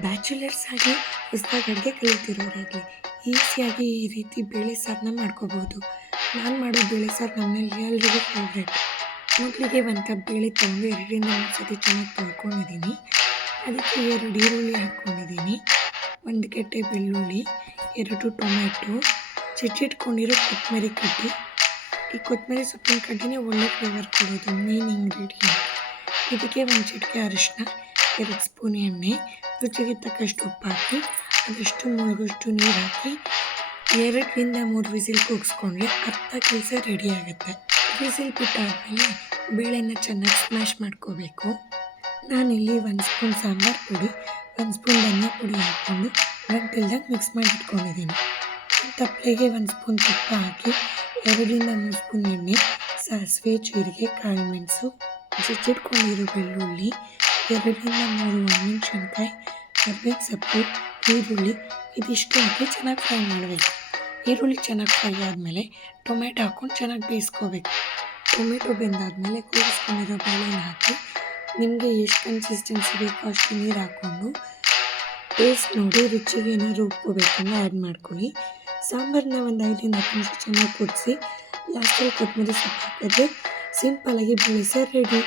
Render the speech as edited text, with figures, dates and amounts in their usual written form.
Bachelors ಆಗಿ ಹೊಸ್ದಾಗಿ ಅಡುಗೆ ಕಲಿತಿರೋರಾಗಲಿ ಈಸಿಯಾಗಿ ಈ ರೀತಿ ಬೇಳೆ ಸಾರನ್ನ ಮಾಡ್ಕೋಬೋದು. ನಾನು ಮಾಡೋ ಬೇಳೆ ಸಾರು ನಮ್ಮನೇಲಿ ಎಲ್ರಿಗೂ ಫೇವ್ರೆಟ್. ಮೊದಲಿಗೆ 1 ಕಪ್ ಬೇಳೆ ತೊಗೊಂಡು 2ರಿಂದ 3 ಸತಿ ಚೆನ್ನಾಗಿ ತೊಳ್ಕೊಂಡಿದ್ದೀನಿ. ಅದಕ್ಕೆ 2 ಈರುಳ್ಳಿ ಹಾಕ್ಕೊಂಡಿದ್ದೀನಿ, 1 ಗೆಡ್ಡೆ ಬೆಳ್ಳುಳ್ಳಿ, 2 ಟೊಮೆಟೊ, ಹೆಚ್ಚಿಟ್ಕೊಂಡಿರೋ ಕೊತ್ತಂಬರಿ ಕಡ್ಡಿ. ಈ ಕೊತ್ತಂಬರಿ ಸೊಪ್ಪಿನ ಕಡ್ಡಿನೇ ಒಳ್ಳೆ ಫ್ಲೇವರ್ ಕೊಡೋದು, ಮೇನ್ ಇಂಗ್ರೀಡಿಯೆಂಟ್. ಇದಕ್ಕೆ 1 ಚಿಟಿಕೆ ಅರಿಶಿನ, 2 ಸ್ಪೂನ್ ಎಣ್ಣೆ, ರುಚಿಗೆ ತಕ್ಕಷ್ಟು ಉಪ್ಪು ಹಾಕಿ ಅದಷ್ಟು ಮುಳುಗೋಷ್ಟು ನೀರು ಹಾಕಿ 2ರಿಂದ 3 ವಿಸಿಲ್ ಕೂಗಿಸ್ಕೊಂಡ್ರೆ ಅರ್ಧ ಕೆಲಸ ರೆಡಿ ಆಗುತ್ತೆ. ವಿಸಿಲ್ ಬಿಟ್ಟಾದಮೇಲೆ ಬೇಳೆನ ಚೆನ್ನಾಗಿ ಸ್ಮ್ಯಾಶ್ ಮಾಡ್ಕೋಬೇಕು. ನಾನಿಲ್ಲಿ 1 ಸ್ಪೂನ್ ಸಾಂಬಾರು ಪುಡಿ, 1 ಸ್ಪೂನ್ ಧನಿಯಾ ಪುಡಿ ಹಾಕ್ಕೊಂಡು ಗಂಟಿಲ್ದಂಗೆ ಮಿಕ್ಸ್ ಮಾಡಿ ಇಟ್ಕೊಂಡಿದ್ದೀನಿ. ತಪ್ಪಲೆಗೆ 1 ಸ್ಪೂನ್ ತುಪ್ಪ ಹಾಕಿ 2ರಿಂದ 3 ಸ್ಪೂನ್ ಎಣ್ಣೆ, ಸಾಸಿವೆ, ಜೀರಿಗೆ, ಕಾಳುಮೆಣಸು, ಹೆಚ್ಚಿಟ್ಕೊಂಡಿರೋ ಬೆಳ್ಳುಳ್ಳಿ, 2ರಿಂದ 3 ಒಣಮೆಣಸಿನ್ಕಾಯಿ, ಕರಿಬೇವು ಸೊಪ್ಪು, ಈರುಳ್ಳಿ ಇದಿಷ್ಟು ಹಾಕಿ ಚೆನ್ನಾಗಿ ಫ್ರೈ ಮಾಡಬೇಕು. ಈರುಳ್ಳಿ ಚೆನ್ನಾಗಿ ಫ್ರೈ ಆದಮೇಲೆ ಟೊಮೆಟೊ ಹಾಕ್ಕೊಂಡು ಚೆನ್ನಾಗಿ ಬೇಯಿಸ್ಕೋಬೇಕು. ಟೊಮೆಟೊ ಬೆಂದಾದಮೇಲೆ ಕೂಗಿಸ್ಕೊಂಡಿರೋ ಬೇಳೆನ ಹಾಕಿ ನಿಮಗೆ ಎಷ್ಟು ಕನ್ಸಿಸ್ಟೆನ್ಸಿ ಬೇಕೋ ಅಷ್ಟು ನೀರು ಹಾಕ್ಕೊಂಡು ಟೇಸ್ಟ್ ನೋಡಿ ರುಚಿಗೆ ಏನಾದ್ರು ಉಪ್ಪು ಬೇಕಂದ್ರೆ ಆ್ಯಡ್ ಮಾಡ್ಕೊಳ್ಳಿ. ಸಾಂಬಾರನ್ನ 1 5ರಿಂದ 10 ನಿಮಿಷ ಚೆನ್ನಾಗಿ ಕುದಿಸಿ ಲಾಸ್ಟಲ್ಲಿ ಕೊತ್ತಂಬರಿ ಸೊಪ್ಪು ಹಾಕಿದ್ರೆ ಸಿಂಪಲ್ಲಾಗಿ ಬೇಳೆ ಸಾರು ರೆಡಿ.